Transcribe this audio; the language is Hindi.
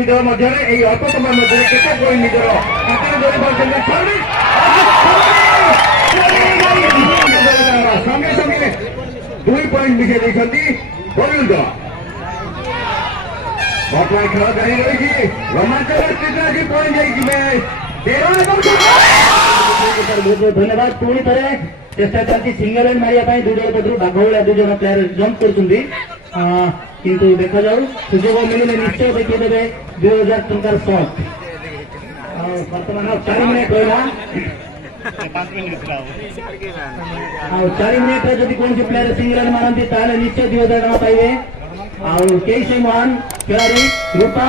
प्रतिद्वंदी दल मध्य अल्प समय मध्य केते पॉइंट निजर हाथ में धरी संगे संगे 2 पॉइंट विजय देखते बरुल दल बर्तमान खेल जारी रही रोमांचकर स्थिति पॉइंट बहुत धन्यवाद पुणी थे चेष्टा चलती सिंगल एंड मारिया दुई दल पक्ष बाघ भाया दुई जन प्लेयर जंप कर देखा जाऊ सुजोग मिले निश्चय देखीदे 2000 टंकार शॉट बर्तमान 4 मिनिट रहा 4 मिनिट जब कौन प्लेयर सिंगल एंड मारती निश्चय 2000 टका पाइबे कई से महान खिलाड़ी रूपा